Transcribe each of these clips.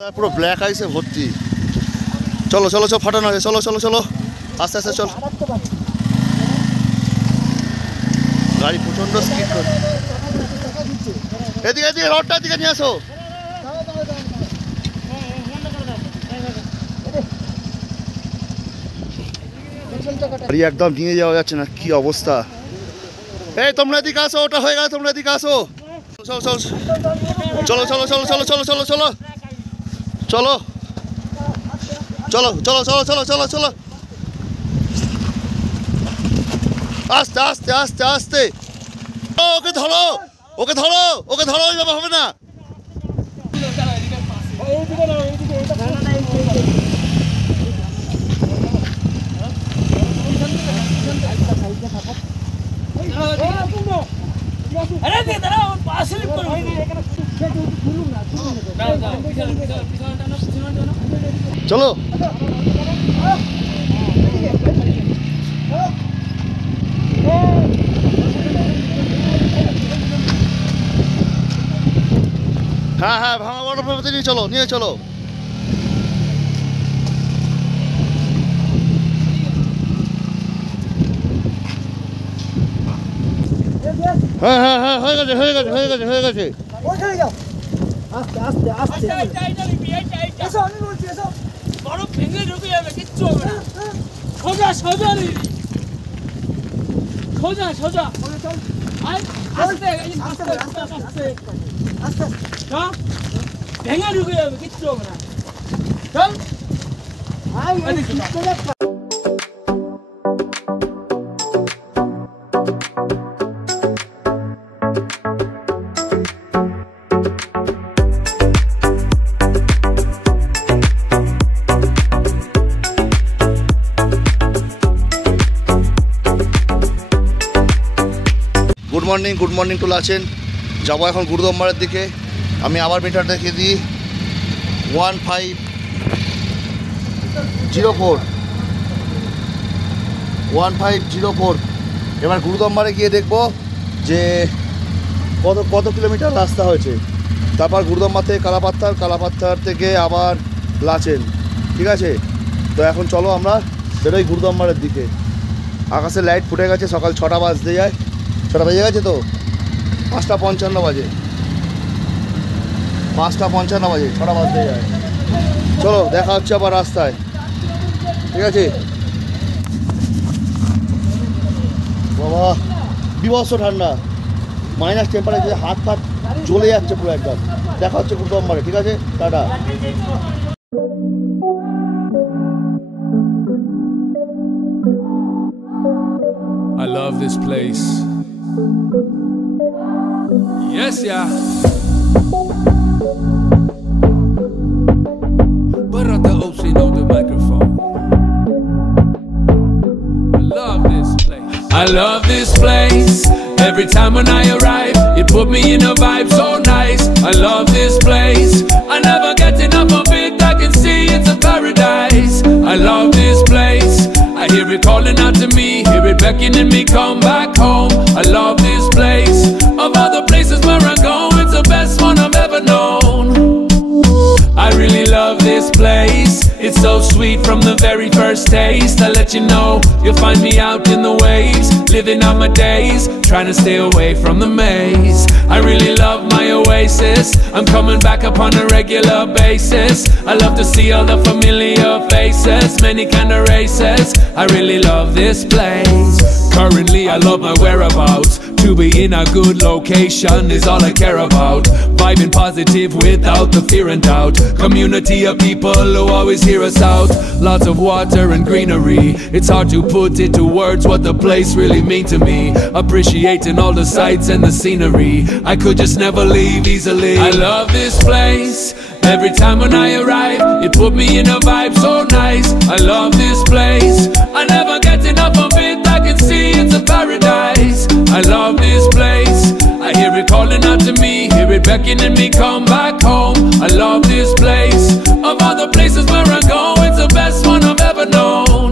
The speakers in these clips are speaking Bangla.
পুরো ব্ল্যাক আইসে ভর্তি। চলো চলো চলো ফাটানো আছে, চলো চলো চলো আস্তে আস্তে চল। গাড়ি প্রচন্ড স্পিড করে। এদিকে এদিকে রডটার দিকে নিয়ে আসো। গাড়ি একদম নিয়ে যাওয়া যাচ্ছে না, কি অবস্থা। এই তোমরা এদিকে আসো, ওটা হয়ে গেল, তোমরা এদিকে আসো। চলো চলো চলো চলো চলো চলো চলো চলো চলো চলো চলো চলো চলো চলো চলো চলো আস্তে আস্তে আস্তে আস্তে। ওকে ধরো ওকে ধরো ওকে ধরো, ওইভাবে হবে না। চলো হ্যাঁ হ্যাঁ ভাঙা বড় নিয়ে চলো নিয়ে চলো। হ্যাঁ হ্যাঁ হ্যাঁ হয়ে গেছে হয়ে গেছে হয়ে গেছে হয়ে গেছে। আস্তে আস্তে আস্তে বড় ভেঙে ঢুকে যাবে, কিচ্ছু হবে না। সোজা সোজা সোজা সোজা আস্তে আস্তে আস্তে আস্তে ভেঙে ঢুকে যাবে, কিচ্ছু হবে না। চল গুড মর্নিং টু লাচেন। যাবো এখন গুরুদম্বারের দিকে। আমি আবার মিটার দেখিয়ে দিই 1504। এবার গুরুদম্বারে গিয়ে দেখবো যে কত কিলোমিটার রাস্তা হয়েছে। তারপর গুরুদম্বার থেকে কালাপাত্থার থেকে আবার লাচেন, ঠিক আছে। তো এখন চলো আমরা বেরোই গুরুদম্বারের দিকে। আকাশে লাইট ফুটে গেছে, সকাল 6টা বাজতে যায়। 6টা বেজে গেছে তো, 5:55 বাজে, 5:55 বাজে, 6টা বাজতে যায়। চলো দেখা হচ্ছে আবার রাস্তায়, ঠিক আছে। বাবা বিভৎস ঠান্ডা, মাইনাস টেম্পারেচার, হাত ফাত জ্বলে যাচ্ছে পুরো একদম। দেখা হচ্ছে গুরুদম্বারে, ঠিক আছে, tata. I love this place. Yes, yeah. Barata OC know the microphone. I love this place. I love this place. Every time when I arrive, it put me in a vibe so nice. I love this place. I never get enough of it. I can see it's a paradise. I love this place. I hear it calling out to me, hear it beckoning me, come back home. I love this place. Of all the places where I go, it's the best one I've ever known. I really love this place. It's so sweet from the very first taste. I let you know, you'll find me out in the waves, living out my days, trying to stay away from the maze. I really love my oasis. I'm coming back upon a regular basis. I love to see all the familiar faces, many kind of races. I really love this place. Currently I love my whereabouts. To be in a good location is all I care about. Vibing positive without the fear and doubt. Community of people who always hear us out. Lots of water and greenery. It's hard to put into words what the place really mean to me. Appreciating all the sights and the scenery. I could just never leave easily. I love this place. Every time when I arrive, it put me in a vibe so nice. I love this place. I never get enough of it. I can see it's a paradise. I love this place. I hear it calling out to me, hear it beckoning me, come back home. I love this place. Of all the places where I go, it's the best one I've ever known.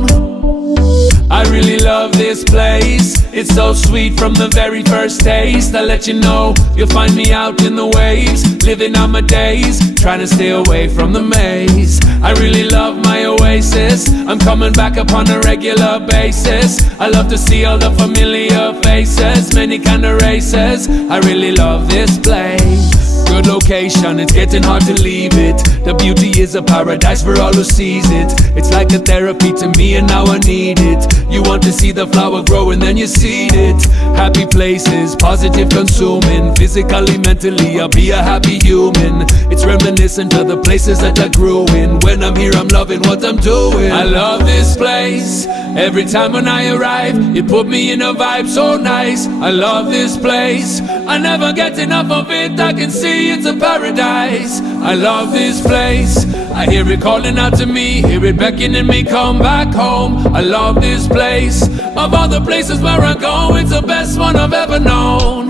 I really love this this place. It's so sweet from the very first taste. I let you know you'll find me out in the waves, living out my days, trying to stay away from the maze. I really love my oasis. I'm coming back upon a regular basis. I love to see all the familiar faces, many kind of races. I really love this place. Good location, it's getting hard to leave it. The beauty is a paradise for all who sees it. It's like a therapy to me and now I need it. You want to see the flower grow and then you seed it. Happy places, positive consuming. Physically, mentally, I'll be a happy human. It's reminiscent of the places that I grew in. When I'm here, I'm loving what I'm doing. I love this place. Every time when I arrive, it put me in a vibe so nice. I love this place. I never get enough of it. I can see it's a paradise. I love this place. I hear it calling out to me, hear it beckoning me, come back home. I love this place. Of all the places where I go, it's the best one I've ever known.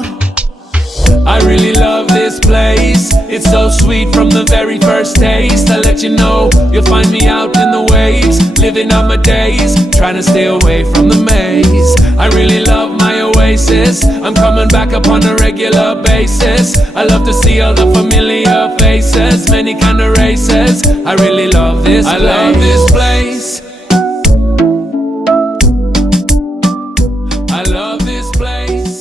I really love this place. It's so sweet from the very first taste. I let you know you'll find me out in the waves, living out my days, trying to stay away from the maze. I really love my oasis. I'm coming back upon a regular basis. I love to see all the familiar faces, many kind of races. I really love this place. I love this place. I love this place.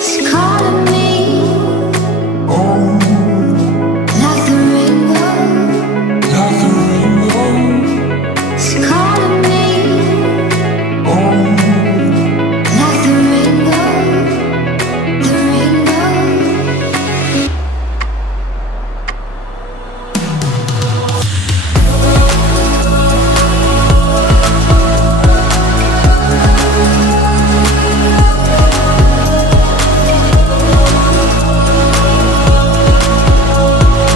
It's calling me, like the rainbow. It's calling me, like the rainbow, the rainbow. It's calling me, like the rainbow.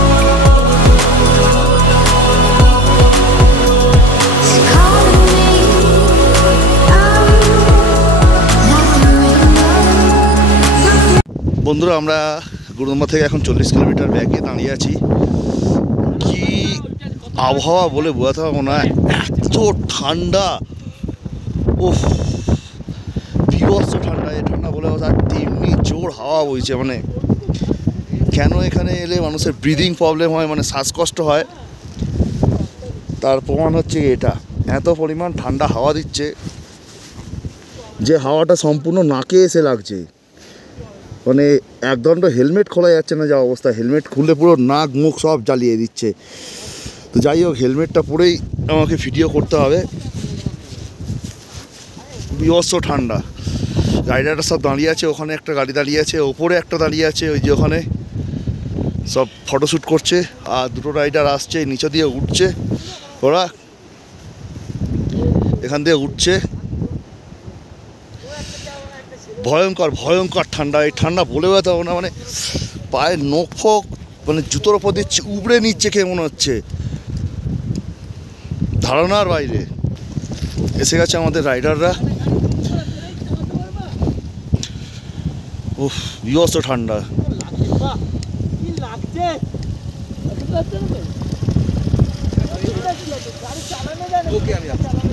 বন্ধুরা, আমরা গুরুদম্বা থেকে এখন 40 কিলোমিটার ব্যাগে দাঁড়িয়ে আছি। কি আবহাওয়া বলে বোঝাতে পারবো না, এত ঠান্ডা। ওহ, বিভৎস ঠান্ডা। এই ঠান্ডা বলে কথা, তেমনি জোর হাওয়া বইছে। মানে কেন এখানে এলে মানুষের ব্রিদিং প্রবলেম হয়, মানে শ্বাসকষ্ট হয়, তার প্রমাণ হচ্ছে এটা। এত পরিমাণ ঠান্ডা হাওয়া দিচ্ছে যে হাওয়াটা সম্পূর্ণ নাকে এসে লাগছে। মানে একদণ্ড হেলমেট খোলা যাচ্ছে না যা অবস্থা। হেলমেট খুললে পুরো নাক মুখ সব জ্বালিয়ে দিচ্ছে। তো যাই হোক, হেলমেটটা পরেই আমাকে ভিডিও করতে হবে। বিভৎস ঠান্ডা। রাইডাররা সব দাঁড়িয়ে আছে, ওখানে একটা গাড়ি দাঁড়িয়ে আছে, ওপরে একটা দাঁড়িয়ে আছে, ওই যে ওখানে সব ফটোশ্যুট করছে। আর দুটো রাইডার আসছে, নিচে দিয়ে উঠছে, ওরা এখান দিয়ে উঠছে। ভয়ঙ্কর ভয়ঙ্কর ঠান্ডা। এই ঠান্ডা বলে বোঝাতে হবে না। মানে পায়ের নখ ফোক, মানে জুতোর ওপর দিচ্ছে, উবড়ে নিচ্ছে খেয়ে মনে হচ্ছে, ধারণার বাইরে। এসে গেছে আমাদের রাইডাররা। উফ, বিভৎস ঠান্ডা।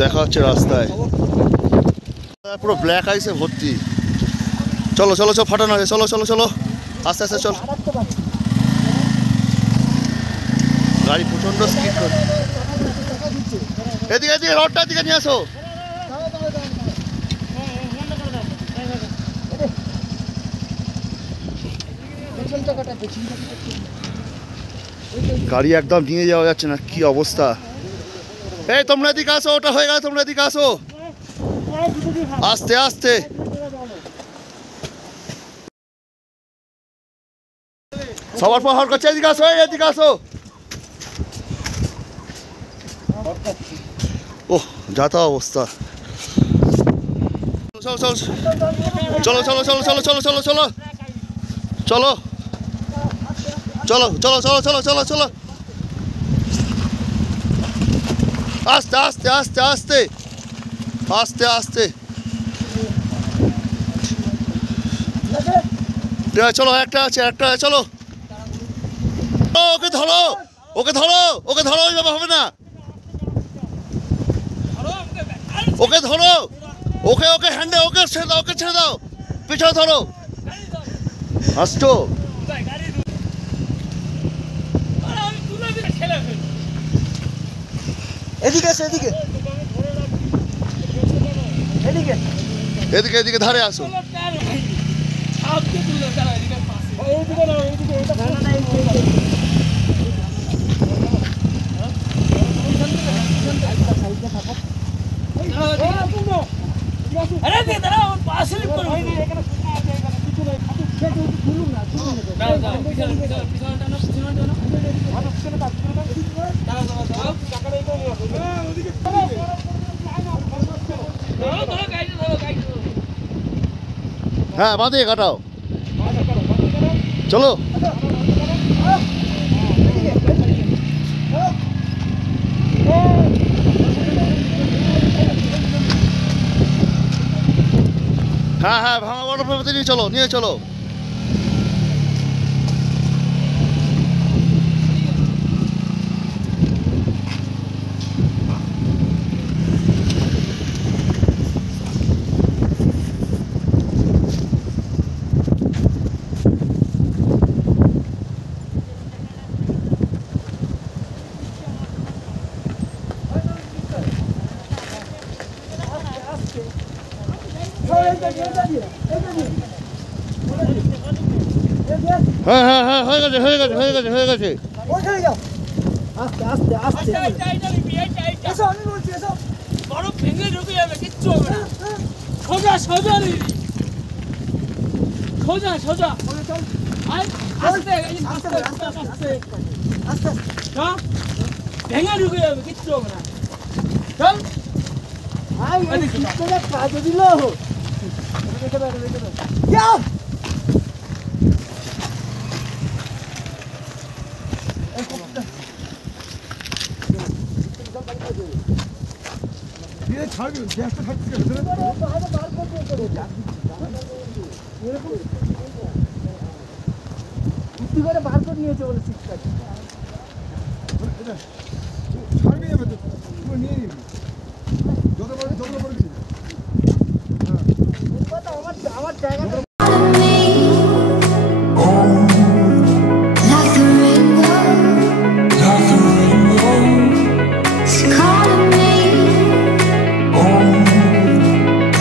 দেখা হচ্ছে রাস্তায়, পুরো ব্ল্যাক আইসে ভর্তি। চলো চলো চলো, ফাটানো আছে। চলো চলো চলো, আস্তে আস্তে চল। গাড়ি প্রচন্ড স্পিড করে। এদিকে এদিকে, রোডটার দিকে নিয়ে আসো। গাড়ি একদম নিয়ে যাওয়া যাচ্ছে না, কি অবস্থা। এই তোমরা এদিকে আসো, ওটা হয়ে গেল, তোমরা এদিকে আসো আস্তে আস্তে। সবার পর হড় করছে, এদিকে আসো, এদিকে আসো। ওহ, যাতা অবস্থা। চলো চলো চলো চলো চলো চলো চলো চলো চলো চলো চলো চলো চলো চলো চলো চলো, আস্তে আস্তে আস্তে আস্তে আস্তে আস্তে। চলো, একটা আছে, একটা চলো ওকে ধরো, ওকে ধরো, ওকে ধরো, ওইভাবে হবে না, ওকে ধরো, ওকে ওকে হ্যান্ডে, ওকে ছেড়ে দাও, ওকে ছেড়ে দাও, পিছনে ধরো। আসছো এদিকে এসো, এদিকে এদিকে এদিকে, এদিকে ধারে আসো। হ্যাঁ বাঁধিয়ে কাটাও, চলো। হ্যাঁ হ্যাঁ ভাঙা বড় পেপাতে নিয়ে চলো, নিয়ে চলো। হ্যাঁ হ্যাঁ হ্যাঁ হয়ে গেছে, হয়ে গেছে, হয়ে গেছে, হয়ে গেছে। ওইখানে যাও, আস্তে আস্তে আস্তে এসো, আমি বলছি এসো। বরফ ভেঙে ঢুকে যাবে, কিচ্ছু হবে না। সোজা সোজা দিদি, সোজা সোজা। আর আস্তে আস্তে আস্তে আস্তে হ্যাঁ, ভেঙে ঢুকে যাবে, কিচ্ছু হবে না। চল আই এই করে কাজ দিল যাও। ছাড়বি গ্যাসটা থাকছে ভেতরে বুদ্ধি করে বার করে নিয়েছে বলে শিক্ষা ছাড়বি এর ভেতরে তুই নিয়ে নিবি যত বড় কিছু আমার জায়গাটা Like the rainbow, it's calling me.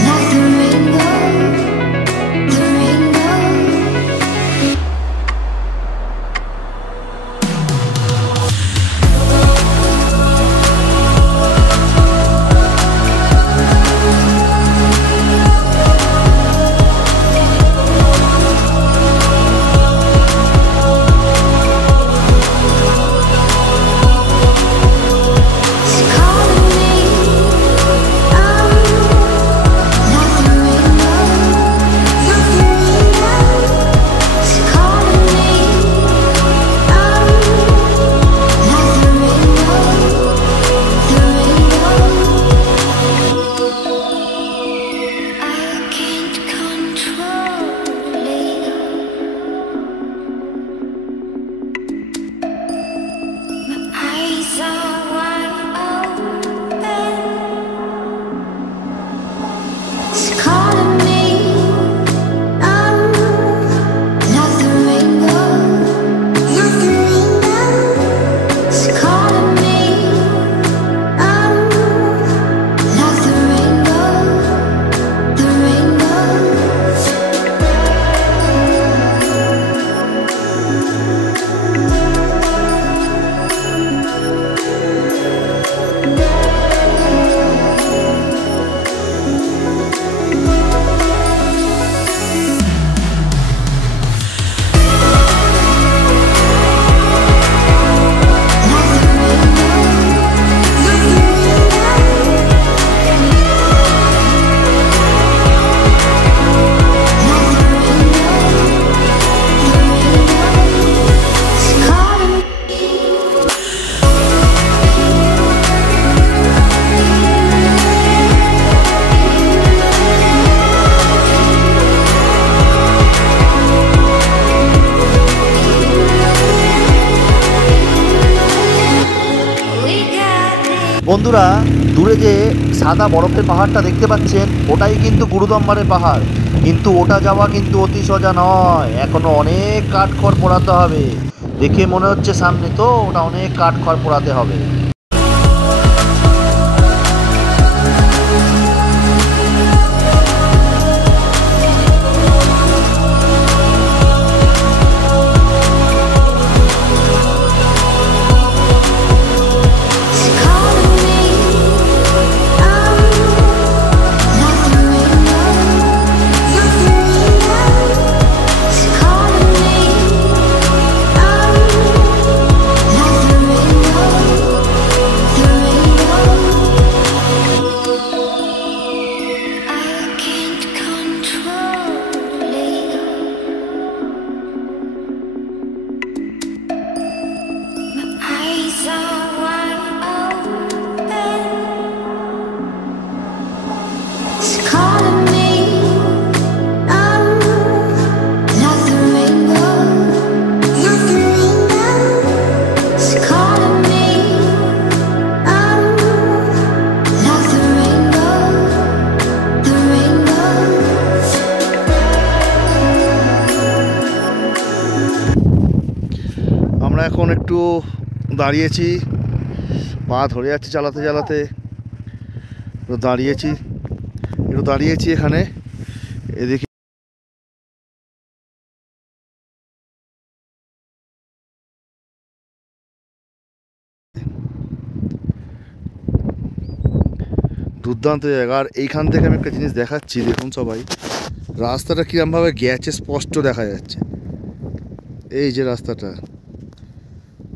Like the rainbow, the rainbow. বন্ধুরা, দূরে যে সাদা বরফের পাহাড়টা দেখতে পাচ্ছেন, ওটাই কিন্তু গুরুদম্বারের পাহাড়। কিন্তু ওটা যাওয়া কিন্তু অতি সোজা নয়, এখনো অনেক কাঠখড় পোড়াতে হবে। দেখে মনে হচ্ছে সামনে, তো ওটা অনেক কাঠখড় পোড়াতে হবে। আমরা এখন একটু দাঁড়িয়েছি, পা ধরে যাচ্ছে চালাতে চালাতে। একটু দাঁড়িয়েছি এখানে। এদিকে দুর্দান্ত জায়গা। আর এইখান থেকে আমি একটা জিনিস দেখাচ্ছি, দেখুন সবাই, রাস্তাটা কিরমভাবে গেছে স্পষ্ট দেখা যাচ্ছে। এই যে রাস্তাটা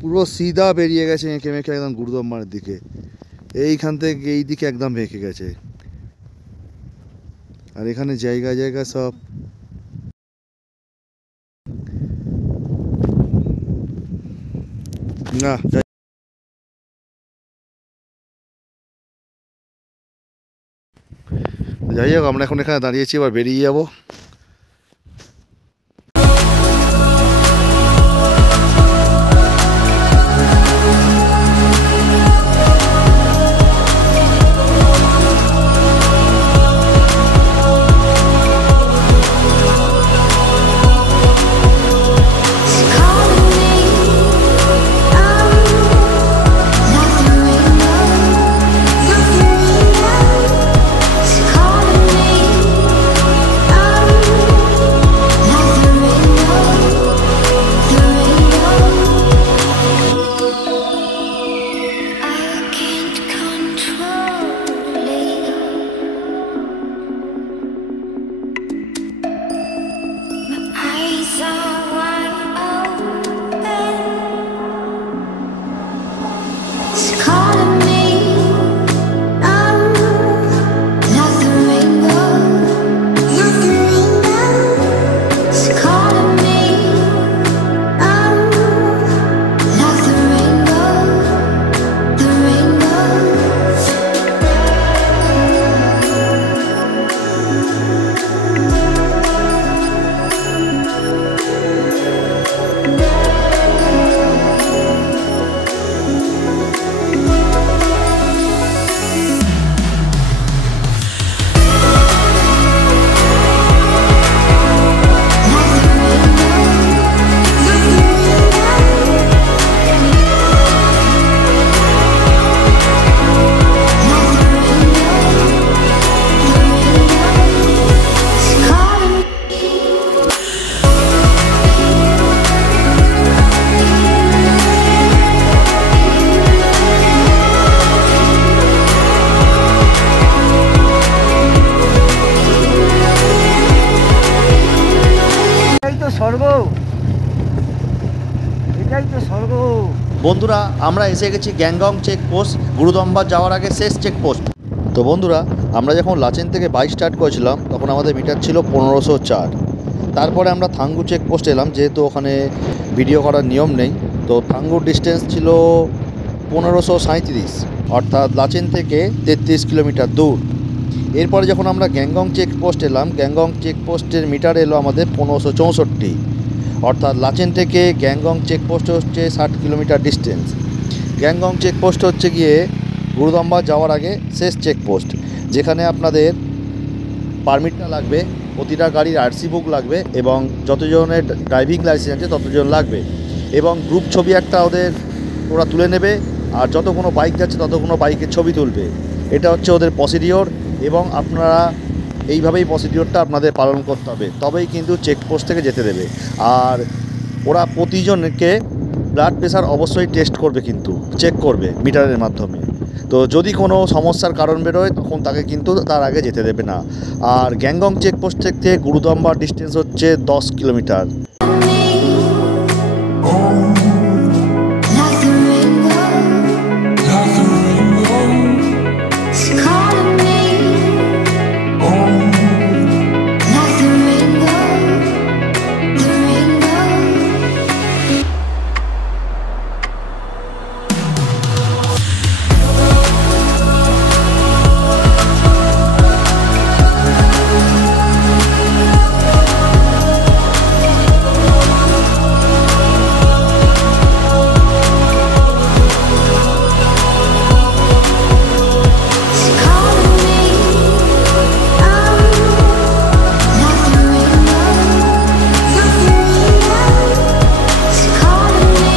পুরো সিধা বেরিয়ে গেছে এঁকে মেঁকে একদম গুরুদম্বারের দিকে। এইখান থেকে এই দিকে একদম বেঁকে গেছে। আর এখানে জায়গায় জায়গায় সব না, যাই হোক, আমরা এখন এখানে দাঁড়িয়েছি, এবার বেরিয়ে যাবো। বন্ধুরা, আমরা এসে গেছি গ্যাংগং চেকপোস্ট, গুরুদম্বার যাওয়ার আগে শেষ চেকপোস্ট। তো বন্ধুরা, আমরা যখন লাচেন থেকে বাইক স্টার্ট করেছিলাম তখন আমাদের মিটার ছিল 1504। তারপরে আমরা থাঙ্গু চেকপোস্ট এলাম, যেহেতু ওখানে ভিডিও করার নিয়ম নেই। তো থাঙ্গুর ডিস্টেন্স ছিল 1537, অর্থাৎ লাচেন থেকে 33 কিলোমিটার দূর। এরপরে যখন আমরা গ্যাংগং চেকপোস্ট এলাম, গ্যাংগং চেকপোস্টের মিটার এলো আমাদের 1564, অর্থাৎ লাচেন থেকে গ্যাংগং চেকপোস্ট হচ্ছে 60 কিলোমিটার ডিস্টেন্স। গ্যাংগং চেকপোস্ট হচ্ছে গিয়ে গুরুদম্বা যাওয়ার আগে শেষ চেকপোস্ট, যেখানে আপনাদের পারমিটটা লাগবে, প্রতিটা গাড়ির আরসি বুক লাগবে এবং যতজনের ড্রাইভিং লাইসেন্স আছে ততজন লাগবে, এবং গ্রুপ ছবি একটা ওরা তুলে নেবে, আর যত কোনো বাইক যাচ্ছে তত কোনো বাইকের ছবি তুলবে। এটা হচ্ছে ওদের প্রসিডিওর, এবং আপনারা এইভাবেই প্রসিডিওরটা আপনাদের পালন করতে হবে, তবেই কিন্তু চেকপোস্ট থেকে যেতে দেবে। আর ওরা প্রতিজনকে ব্লাড প্রেশার অবশ্যই টেস্ট করবে, কিন্তু চেক করবে মিটারের মাধ্যমে। তো যদি কোনো সমস্যার কারণ বেরোয় তখন তাকে কিন্তু তার আগে যেতে দেবে না। আর গ্যাংগং চেকপোস্ট থেকে গুরুদম্বার ডিস্টেন্স হচ্ছে 10 kilometre. Like the rainbow, it's calling me. Like the rainbow, the rainbow. It's calling me. Like the rainbow, like the rainbow. It's calling me.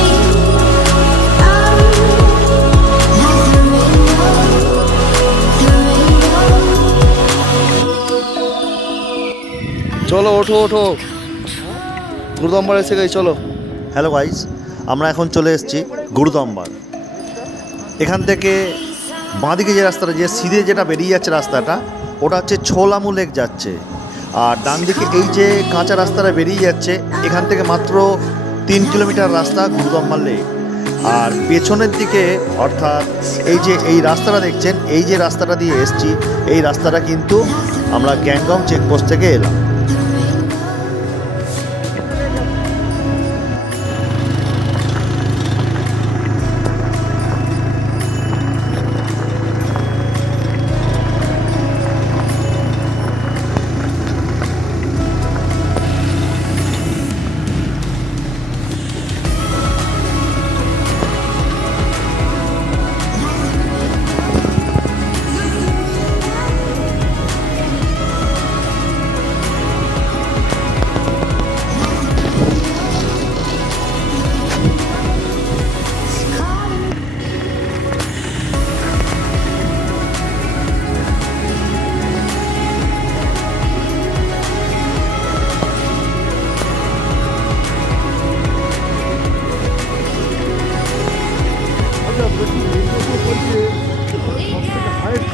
Like the rainbow, the rainbow. চলো ওঠো ওঠো, গুরুদম্বার এসে গেছি, চলো। হ্যালো গাইস, আমরা এখন চলে এসেছি গুরুদম্বার। এখান থেকে বাঁদিকে যে রাস্তাটা, যে সিধে যেটা বেরিয়ে যাচ্ছে রাস্তাটা, ওটা হচ্ছে ছোলামু লেক যাচ্ছে। আর ডান দিকে এই যে কাঁচা রাস্তাটা বেরিয়ে যাচ্ছে, এখান থেকে মাত্র 3 কিলোমিটার রাস্তা গুরুদম্বার লেক। আর পেছনের দিকে, অর্থাৎ এই রাস্তাটা দেখছেন, এই যে রাস্তাটা দিয়ে এসছি, এই রাস্তাটা কিন্তু আমরা গ্যাংগং চেকপোস্ট থেকে এলাম।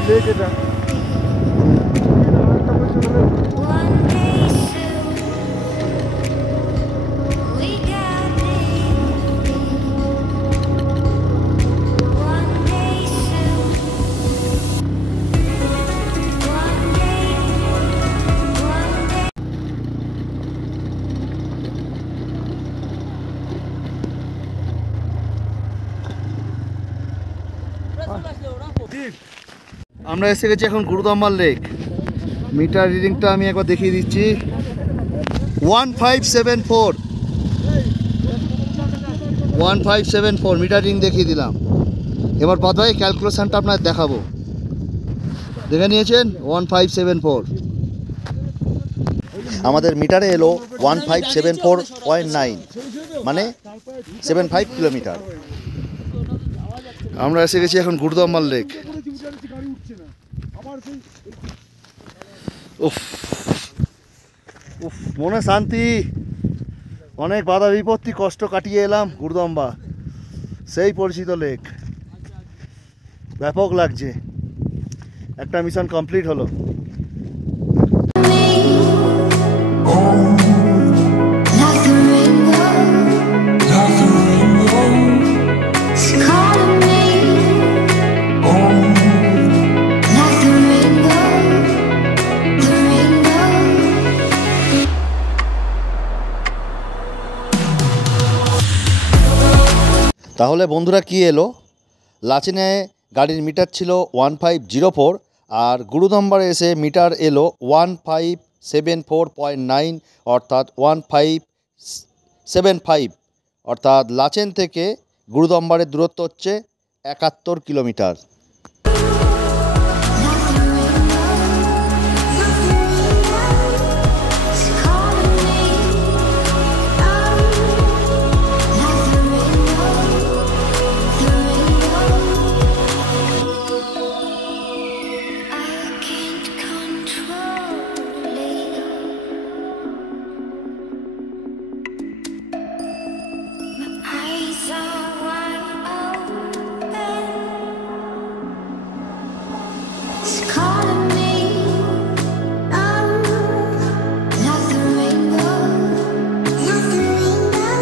লেক এটা One day soon, we got this. One day soon, one day. আমরা এসে গেছি এখন গুরুদম্বার লেক। মিটার রিডিংটা আমি একবার দেখিয়ে দিচ্ছি, 1574 মিটার রিডিং দেখিয়ে দিলাম। এবার বাদ ভাই ক্যালকুলেশনটা আপনার দেখাবো। দেখে নিয়েছেন 1574, আমাদের মিটারে এলো 1574.9, মানে 75 কিলোমিটার। আমরা এসে গেছি এখন গুরুদম্বার লেক। গাড়ি উঠছে না আবার সেই উফ উফ, মনে শান্তি। অনেক বাধা বিপত্তি কষ্ট কাটিয়ে এলাম গুরুদম্বা, সেই পরিচিত লেক। ব্যাপক লাগছে, একটা মিশন কমপ্লিট হলো। Like the rainbow, it's calling me. Like the rainbow, the rainbow. তাহলে বন্ধুরা কি এলো, লাচেনে গাড়ির মিটার ছিল 1504, আর গুরুদম্বারে এসে মিটার এলো 1574.9, অর্থাৎ 1575, অর্থাৎ লাচেন থেকে গুরুদম্বারের দূরত্ব হচ্ছে 71 kilometre. calling me. Oh, like the rainbow. Like the rainbow.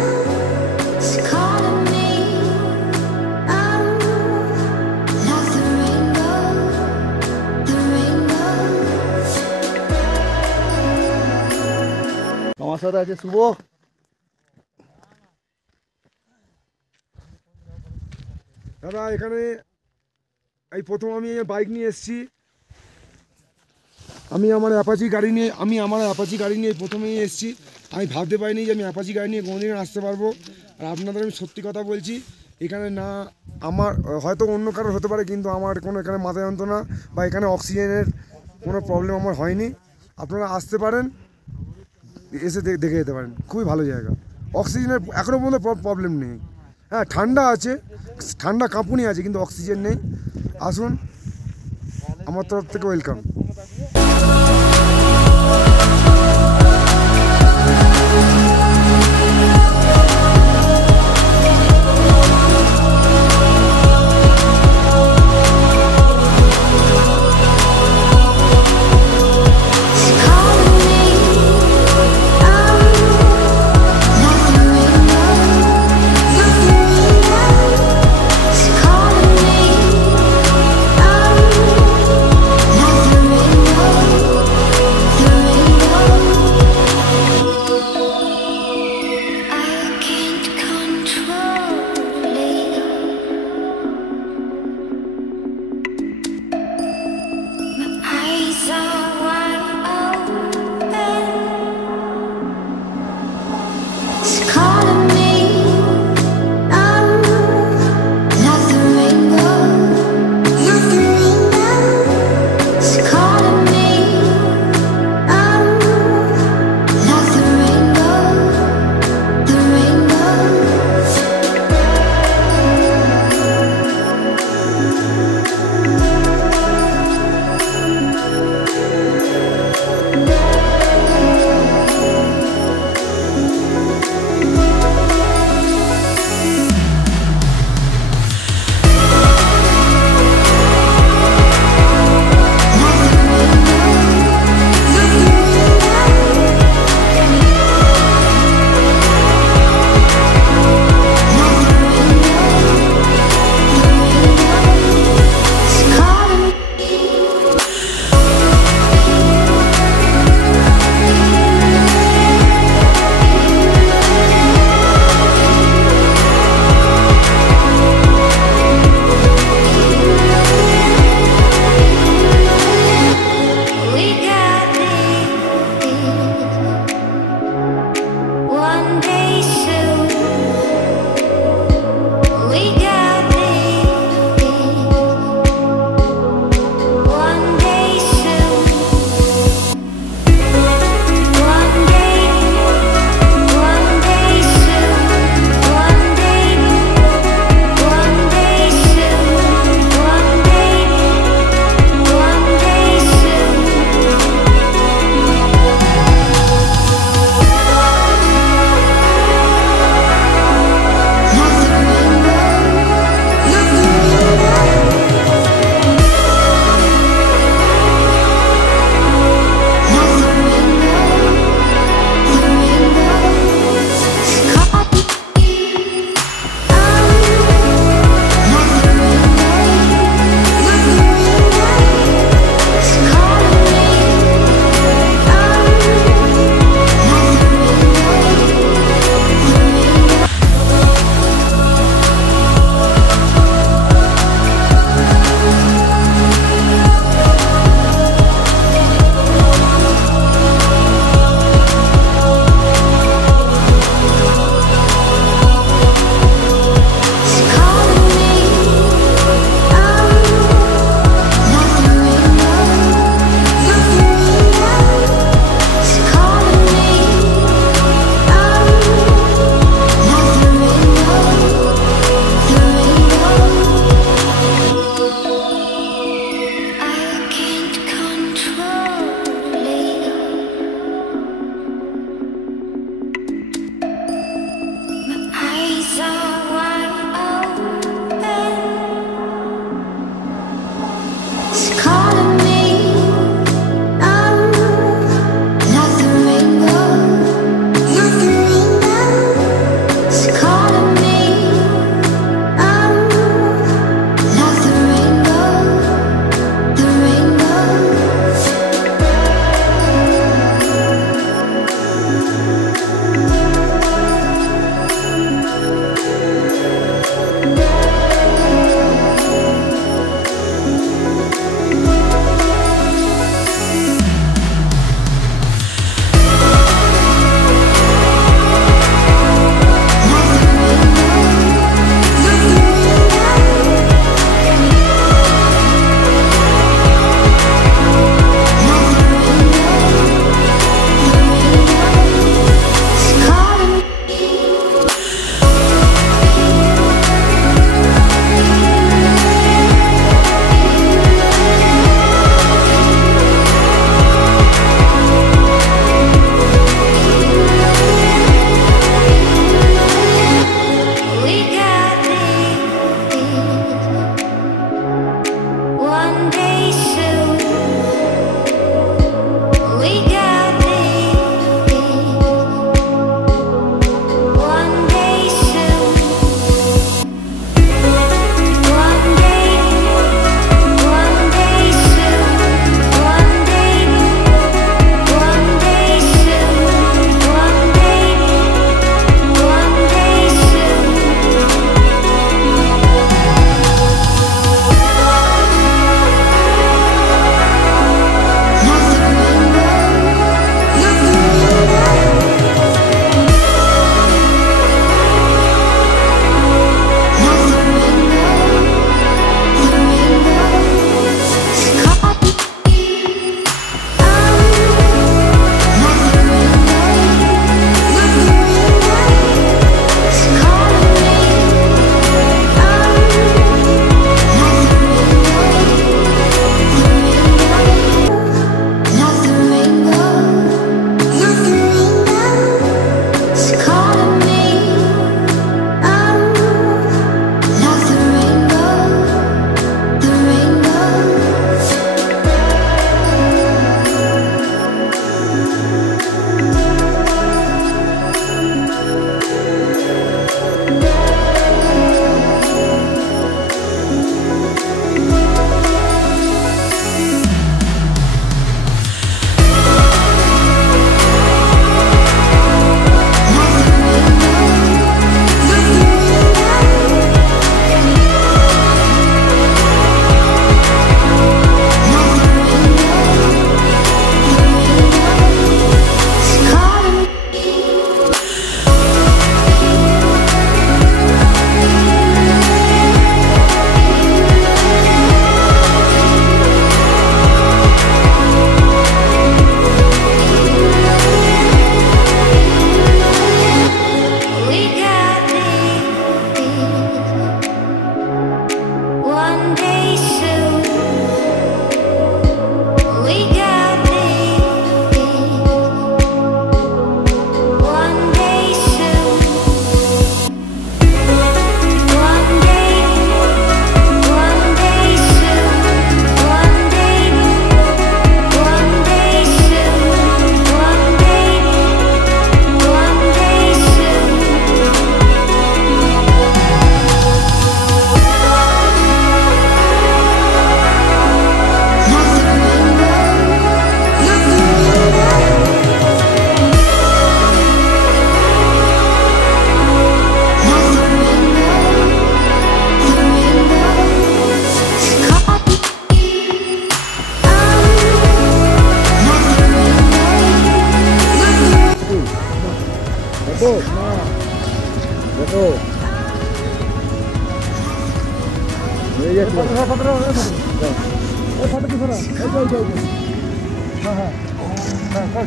It's calling me. Oh, like the rainbow. The rainbow. আমার সাথে আছে শুভ। দাদা এখানে এই প্রথম আমি বাইক নিয়ে এসেছি। আমি আমার অ্যাপাচি গাড়ি নিয়ে প্রথমেই এসেছি। আমি ভাবতে পারিনি যে আমি অ্যাপাচি গাড়ি নিয়ে কোনোদিন আসতে পারবো। আর আপনাদের আমি সত্যি কথা বলছি, এখানে না আমার হয়তো অন্য কারোর হতে পারে, কিন্তু আমার কোনো এখানে মাথা যন্ত্রণা বা এখানে অক্সিজেনের কোনো প্রবলেম আমার হয়নি। আপনারা আসতে পারেন, এসে দেখে যেতে পারেন, খুবই ভালো জায়গা। অক্সিজেনের এখনও পর্যন্ত প্রবলেম নেই। হ্যাঁ ঠান্ডা আছে, ঠান্ডা কাঁপুনি আছে, কিন্তু অক্সিজেন নেই। আসুন, আমার তরফ থেকে welcome. Calling me, oh, like the rainbow.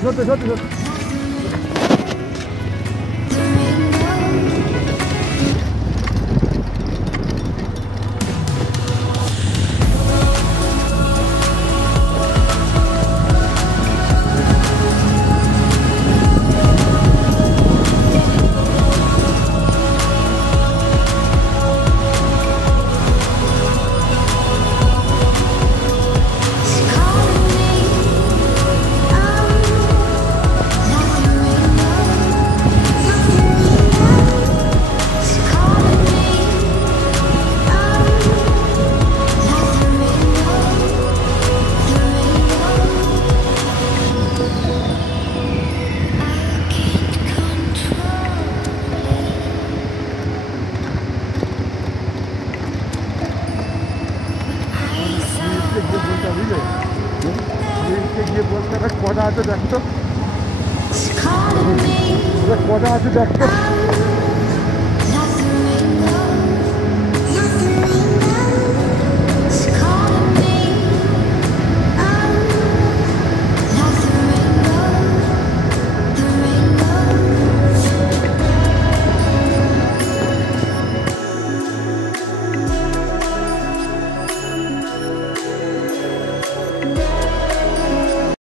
সত্যি সত্যি সত্যি গিয়ে বলতে কটা আছে দেখতো কটা আছে দেখতো